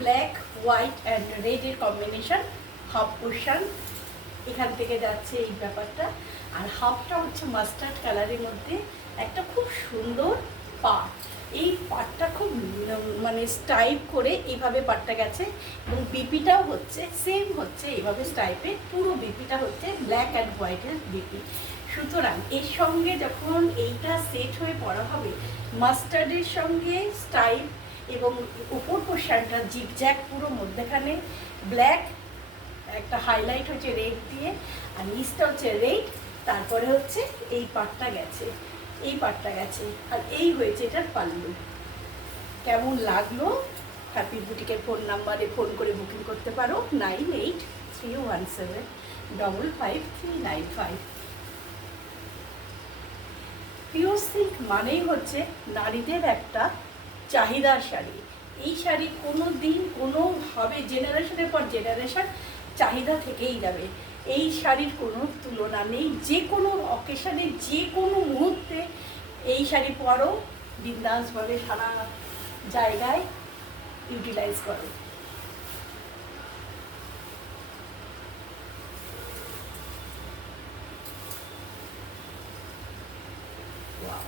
Black white and রেডের combination half portion এখান থেকে যাচ্ছে এই ব্যাপারটা। আর হাফটা হচ্ছে মাস্টার্ড কালারের মধ্যে একটা খুব সুন্দর পাট। এই পাটটা খুব মানে স্টাইপ করে এইভাবে পাটটা গেছে এবং বিপিটাও হচ্ছে সেম হচ্ছে এইভাবে স্টাইপে পুরো বিপিটা হচ্ছে ব্ল্যাক অ্যান্ড হোয়াইটের বিপি। সুতরাং এর সঙ্গে যখন এইটা সেট হয়ে পড়া হবে মাস্টার্ডের সঙ্গে স্টাইপ এবং উপর পোর্শনটা জিগজ্যাক পুরো মধ্যেখানে ব্ল্যাক একটা হাইলাইট হচ্ছে রেড দিয়ে, আর নিচটা হচ্ছে রেড তারপরে হচ্ছে এই পাটটা গেছে, এই পাটটা গেছে, আর এই হয়েছে এটার পাল্লু। কেমন লাগল? হ্যাপি বুটিকের ফোন নাম্বারে ফোন করে বুকিং করতে পারো nine eight three one seven double five three nine five pure silk মানেই হচ্ছে নারীদের একটা চাহিদার শাড়ি। এই শাড়ি কোনো দিন কোনোভাবে জেনারেশনের পর জেনারেশন চাহিদা থেকেই যাবে। এই শাড়ির কোনো তুলনা নেই। যে কোনো অকেশানে যে কোনো মুহূর্তে এই শাড়ি পরও বিন্দাসভাবে সারা জায়গায় ইউটিলাইজ করো। Wow.